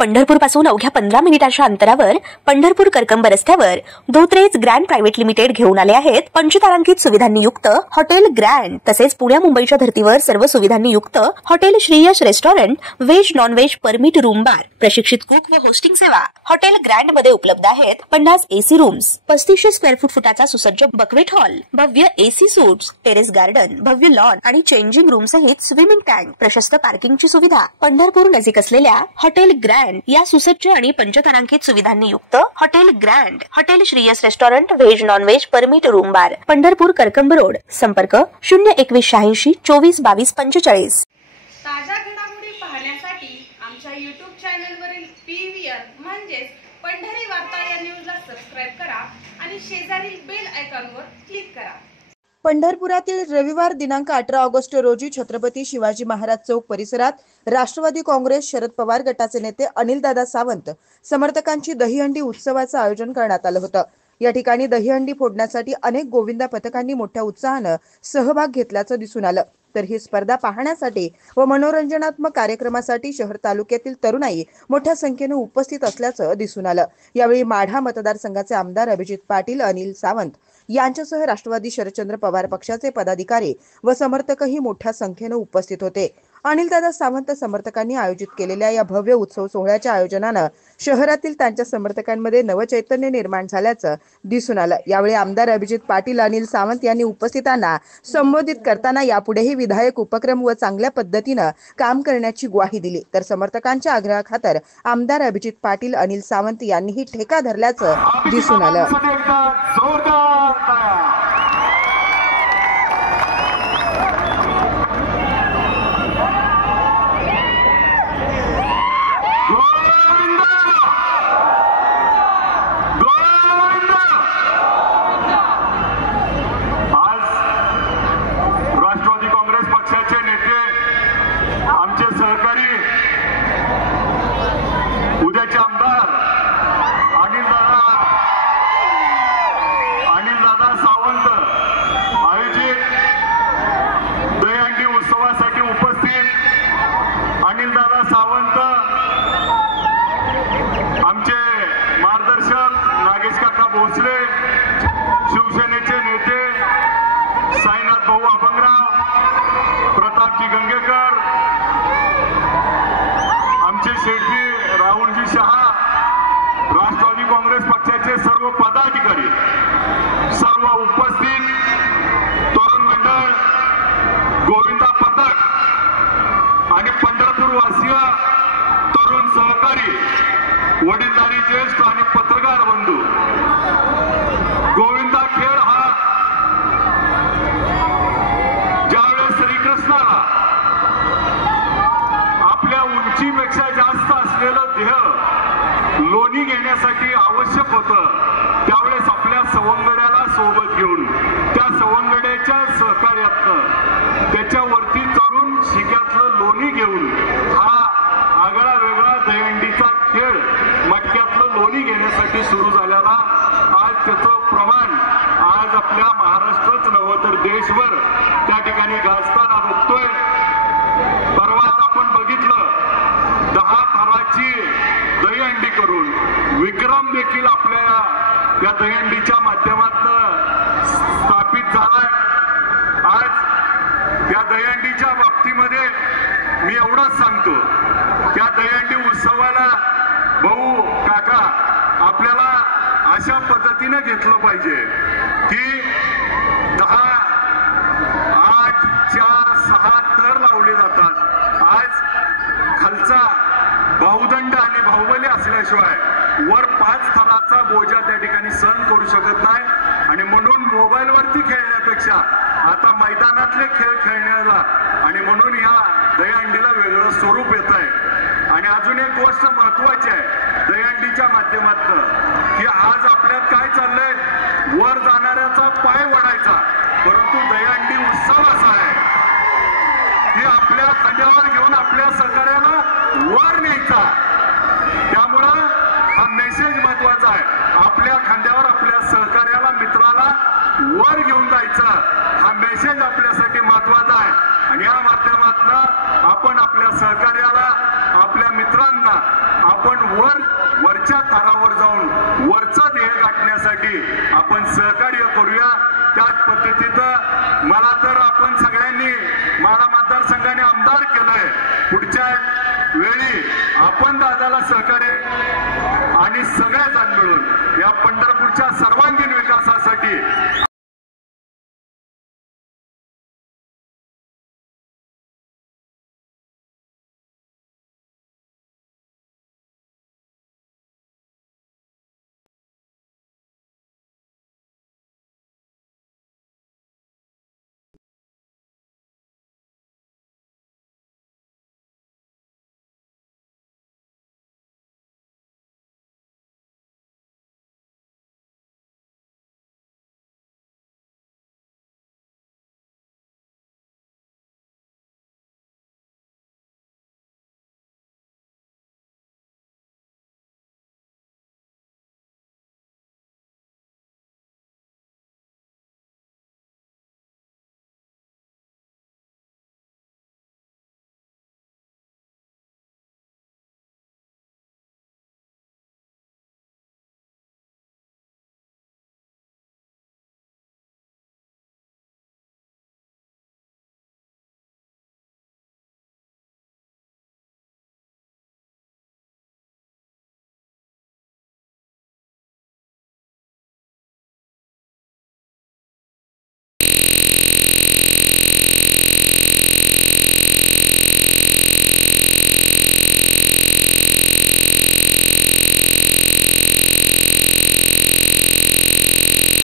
पंढरपूर पासून अवघ्या 15 मिनिटांच्या अंतरावर पंढरपूर करकंब रस्त्यावर धोत्रेज ग्रँड प्रायव्हेट लिमिटेड घेऊन आले आहेत पंचतारांकित सुविधांनी युक्त हॉटेल ग्रँड। तसेच पुण्या मुंबईच्या धर्तीवर सर्व सुविधांनी युक्त hotel Shriyash restaurant, veg non veg permit room bar, प्रशिक्षित कुक व होस्टिंग सेवा। हॉटेल ग्रँड मध्ये उपलब्ध आहेत 50 एसी रूम्स, 3500 स्क्वेअर फूट फुटाचा सुसज्ज बक्वेट हॉल, भव्य एसी सूट्स, टेरेस गार्डन, भव्य लॉन आणि चेंजिंग रूम सहित स्विमिंग टँक, प्रशस्त पार्किंगची सुविधा। पंढरपूर नजीक असलेल्या हॉटेल ग्रँड या सुसज्ज आणि पंचतारांकित सुविधांनी युक्त hotel grand, hotel Shriyas restaurant, veg non veg permit room बार, पंढरपूर करकंब रोड। संपर्क 02186 24 22 45। ताज्या घडामोडी पाहण्यासाठी आमच्या YouTube चॅनलवरील PVR म्हणजेच पंढरी वार्ता या न्यूजला सबस्क्राइब करा आणि शेजारील बेल आयकॉनवर क्लिक करा। पंढरपुरातील रविवार दिनांक 18 ऑगस्ट रोजी छत्रपती शिवाजी महाराज चौक परिसरात राष्ट्रवादी काँग्रेस शरद पवार गटाचे नेते अनिलदादा सावंत समर्थकांची दहीहंडी उत्सवाचं आयोजन करण्यात आलं होतं। या ठिकाणी दहीहंडी फोडण्यासाठी अनेक गोविंदा पथकांनी मोठ्या उत्साहानं सहभाग घेतल्याचं दिसून आलं। तर ही स्पर्धा पाहण्यासाठी व मनोरंजनात्मक कार्यक्रमासाठी शहर तालुक्यातील तरुणाई मोठ्या संख्येने उपस्थित असल्याचं दिसून आलं। यावेळी माढा मतदारसंघाचे आमदार अभिजित पाटील, अनिल सावंत यांच्यासह राष्ट्रवादी शरदचंद्र पवार पक्षाचे पदाधिकारी व समर्थकही मोठ्या संख्येने उपस्थित होते। अनिलदादा सावंत समर्थकांनी आयोजित केलेल्या या भव्य उत्सव सोहळ्याच्या आयोजनानं शहरातील त्यांच्या समर्थकांमध्ये नवचैतन्य निर्माण झाल्याचं दिसून आलं। यावेळी आमदार अभिजित पाटील, अनिल सावंत यांनी उपस्थितांना संबोधित करताना यापुढेही विधायक उपक्रम व चांगल्या पद्धतीनं काम करण्याची ग्वाही दिली। तर समर्थकांच्या आग्रहाखातर आमदार अभिजित पाटील, अनिल सावंत यांनीही ठेका धरल्याचं दिसून आलं। उद्याचे आमदार अनिलदादा सावंत आयोजित दहीहंडी उत्सवासाठी उपस्थित। अनिलदादा सावंत आमचे मार्गदर्शक नागेश काका भोसले, शिवसेनेचे नेते साईनाथ भाऊ अभंगराव, प्रतापजी गंगेकर, आमचे शेट्टी राहुलजी शहा, राष्ट्रवादी काँग्रेस पक्षाचे सर्व पदाधिकारी, सर्व उपस्थित तरुण मंडळ, गोविंदा पथक आणि पंढरपूर वासीय तरुण सहकारी, वडीलधारी ज्येष्ठ आणि पत्रकार बंधू, गोविंदा खेळ हा ज्यावेळेस श्रीकृष्णाला आपल्या उंचीपेक्षा जास्त असलेलं देह लोणी घेण्यासाठी आवश्यक होतं, त्यावेळेस आपल्या सवंगड्याला सोबत घेऊन त्या सवंगड्याच्या सहकार्यातनं त्याच्यावरती चढून शिक्यातलं लोणी घेऊन हा आगळा वेगळा दहीहंडीचा खेळ मटक्यातलं लोणी घेण्यासाठी सुरू झालेला आज त्याचं प्रमाण आज आपल्या महाराष्ट्रच नव्हे तर देशभर त्या ठिकाणी गाजताना बघतोय। परवाच आपण बघितलं 10 थराची दहीहंडी करून विक्रम देखील आपल्या या दहीहंडीच्या माध्यमातून स्थापित झालाय। आज या दहीहंडीच्या बाबतीमध्ये मी एवढंच सांगतो, त्या दहीहंडी उत्सवाला भाऊ काका आपल्याला अशा पद्धतीने घेतलं पाहिजे की 10, 8, 4, 6 थर लावले जातात। आज खालचा बाहुदंड आणि बाहुबली असल्याशिवाय वर 5 थराचा बोजा त्या ठिकाणी सहन करू शकत नाही आणि म्हणून मोबाईलवरती खेळण्यापेक्षा आता मैदानातले खेळ खेळण्याला आणि म्हणून या दहीहंडीला वेगळं स्वरूप येत आहे। आणि अजून एक गोष्ट महत्वाची आहे दहीहंडीच्या माध्यमातून की आज आपल्यात काय चाललंय, वर जाणाऱ्याचा पाय वडायचा, परंतु दहीहंडी उत्सव असा आहे की आपल्या खांद्यावर घेऊन आपल्या सहकार्याला वर न्यायचा। त्यामुळं हा मेसेज महत्वाचा आहे, आपल्या खांद्यावर आपल्या सहकार्याला मित्राला वर घेऊन जायचा हा मेसेज आपल्यासाठी महत्वाचा आहे। आणि या माध्यमातून आपण आपल्या सहकार्याला, आपल्या मित्रांना आपण वरच्या थरावर जाऊन वरचा ध्येय गाठण्यासाठी आपण सहकार्य करूया। त्याच पद्धतीचं मला तर आपण सगळ्यांनी माढा मतदारसंघाने आमदार केलंय, पुढच्या वेळी आपण दादाला सहकार्य आणि सगळ्या जण मिळून या पंढरपूरच्या सर्वांगीण विकासासाठी